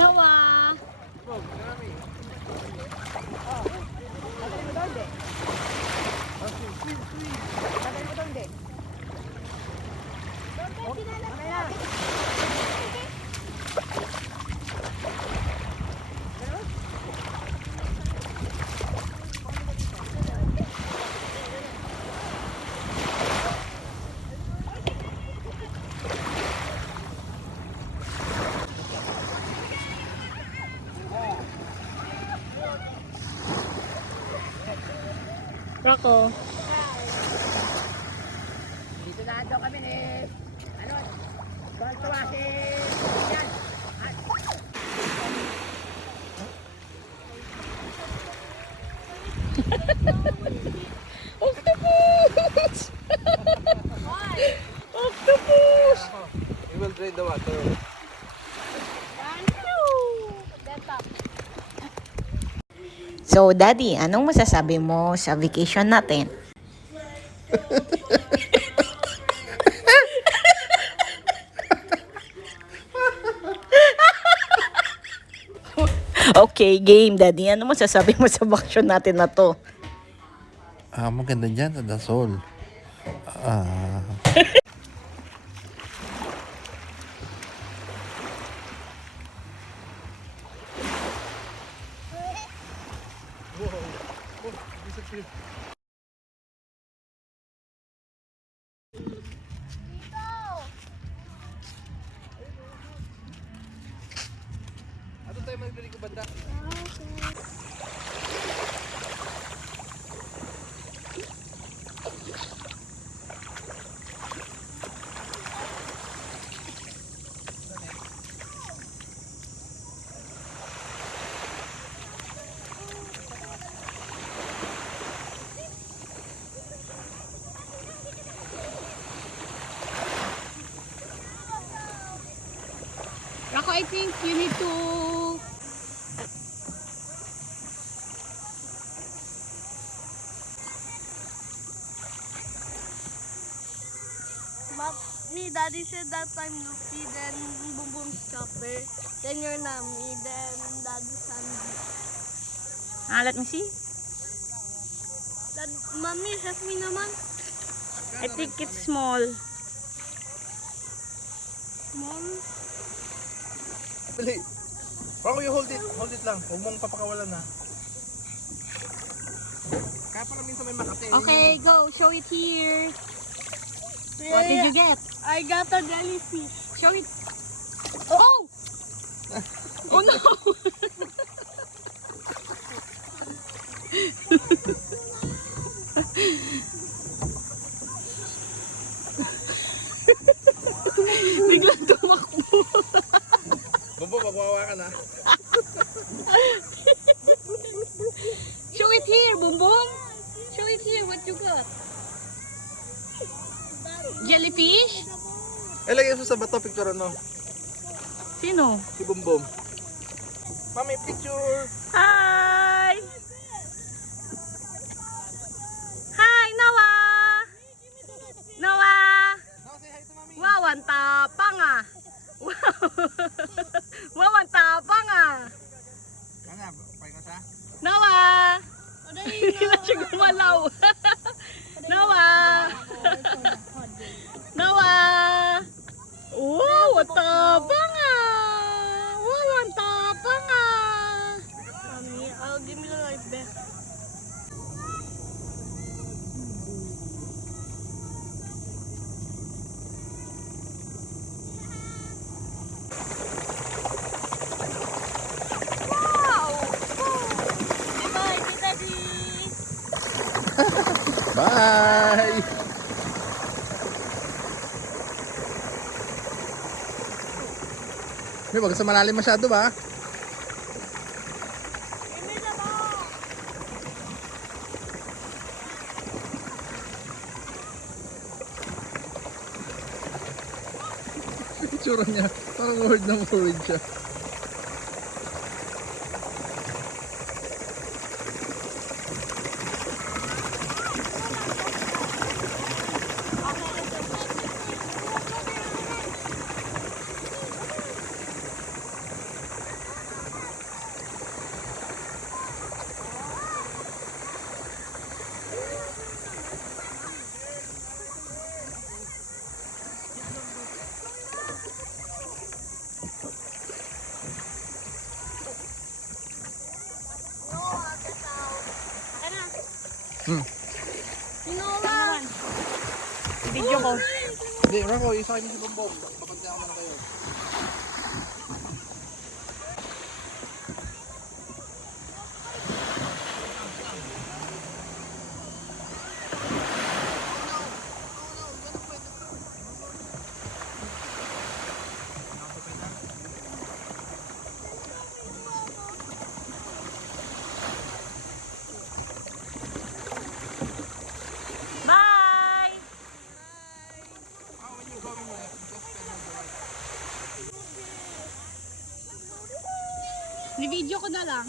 Noah! Rocco. Dito na daw kami ni ano? Tuwa si yan. Octopus! Octopus! We will drain the water. So, Daddy, anong masasabi mo sa vacation natin? Okay, game, Daddy. Ano masasabi mo sa vacation natin na to? Maganda dyan sa Dasol. Ato tayo magbili ko banda. Rocco, I think you need to... Me, Daddy said that I'm Luffy, then Boom Boom's Chopper, then you're Nami, then Daddy's Sandy. Let me see. Dad, Mommy, help me naman. I think it's small. Mom, Bili. Bako you hold it. Hold it lang. Huwag mong papakawalan na. Kaya pa namin sa may Makati. Okay, go. Show it here. What did you get? I got a jellyfish. Show it. Oh! Oh no! Biglang tumakbo. Bumbo, magwawa ka na. Show it here, Boom Boom. Show it here, what you got? Jellyfish? Lagay mo sa bato, picture ano. Sino? Si Bumbum. Mami, picture. Hi! Hi, Noah! Noah! No, say hi to Mami. Wow, ang tapang ah! Wow! Wow, ang tapang ah! Kaya, pay ka siya. Noah! Hindi na siya gumalaw. Noah! Noah! May wag sa malalim masyado ba? Itsura niya, parang word na word siya. Pinola! Video ko. Hindi, Rako, isa kayo si Bombong. Papagdahan ko na kayo. Bye! Ni-video ko na lang.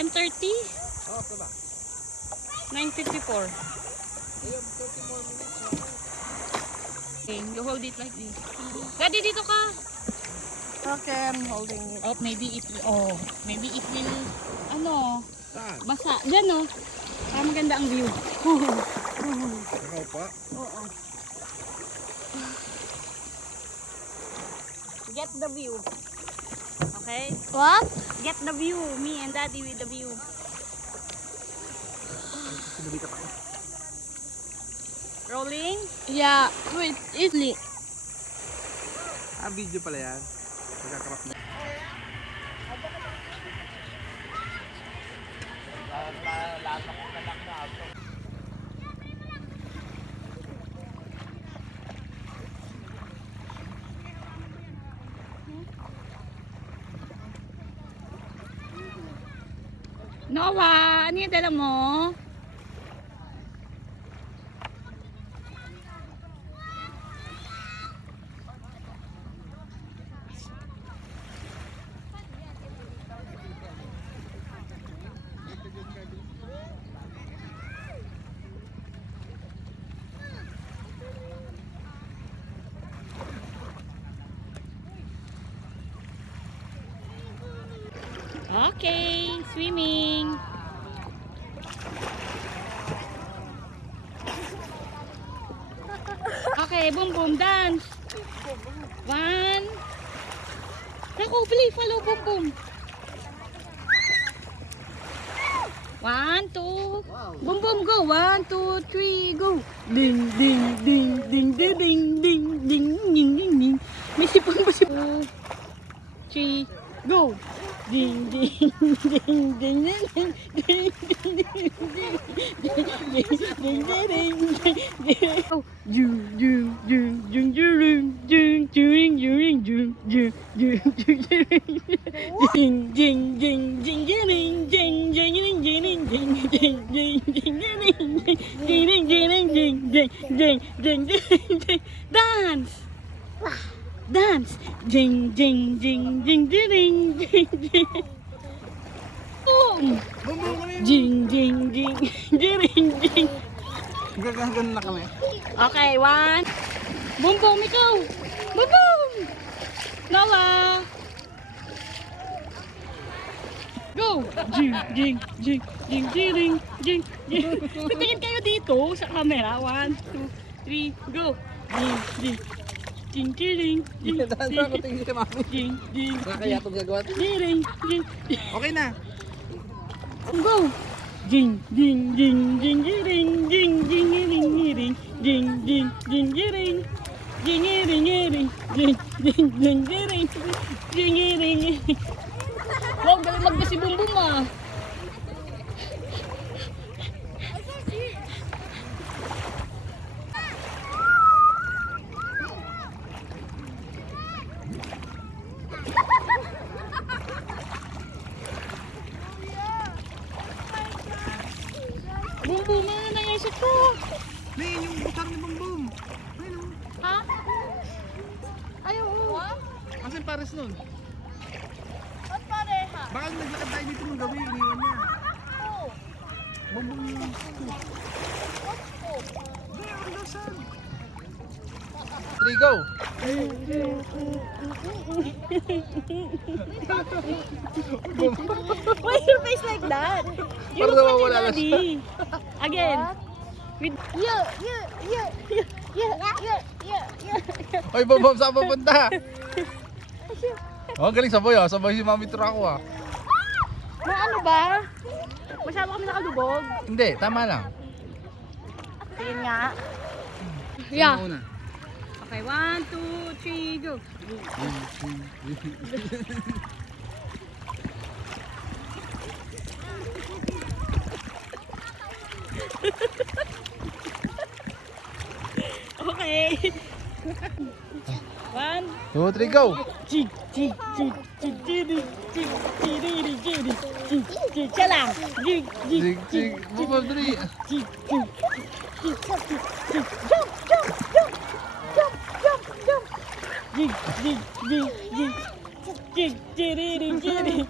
10:30? Oh, ito ba? 9:54. Ayun, 30 more minutes. Okay, you hold it like this. Daddy, dito ka. Okay, I'm holding it. Oh, maybe it will, Saan? basa. Diyan, no? Para maganda ang view. Ikaw pa? Oo. Get the view. Okay? What? Get the view. Me and Daddy with the view. Sumuli ka pa. Rolling. Yeah, wait, easily. Ah, video pala yan. Magkakarap na. Noah, ano yung dala mo? Okay, swimming. Okay, boom boom dance. One. Naku, please follow boom boom. 1, 2. Boom boom go. 1, 2, 3 go. Ding ding ding ding ding ding ding ding ding ding ding. May sipon ba si 2, 3 go. Ding ding ding ding ding ding ding ding ding ding ding. Oh, ju ju ju ju ju ju ju ju ju ju ju ding ding ding ding ding ding ding ding ding ding ding ding ding ding ding ding ding. Dance. Dance. Ding ding ding ding ding ding ding. Boom. Ding ding ding ding ding. Gagano'n na kami. Okay, 1. Boom boom, ikaw. Boom boom. Noah. Go. Ding ding ding ding ding ding ding. Titingin kayo dito sa camera. 1, 2, 3, go. Ding ding. Ding ding ding Dahan-dahan ko tingin si mami. ding ding. Kaya itong gagawa. Ding ding. Okay na. Go. Ding ding ding ding ding ding ding ding ding ding ding ding ding ding ding ding ding ding ding ding. Wow, galing magbasi bumbum ah. Bumbum na nangyayos ko. May yung butang ni Bumbum. Ayun o. Ha? Ayaw. Asan pares nun? What pareha? Baka naglakad tayo dito ng gabi, iniwan niya. Bumbum yung... There, nasan? 3, go! Why is your face like that? You Parang look nawawala like na Daddy. Again. With Yeah. Oy, Bumbum, saan papunta? Oh, galing sabay ah. Sabay si Mami Turako ah. na ano ba? Masyado kami nakalubog. Hindi, tama lang. Tingin nga. Yeah. Una. Okay, 1, 2, 3, go. Okay. 1, 2, 3, go! jig, jig, jig, jig, jig, jig, jig, jig, jig, jig, jig, siya lang. Jig, jig, Jig, jig, Bumbum, dali. jig, jig, jig, jig, jig, jump, jump, jump, jump, jump, jump. Jig, jig, jig, jig, jig, jig, jig, jig,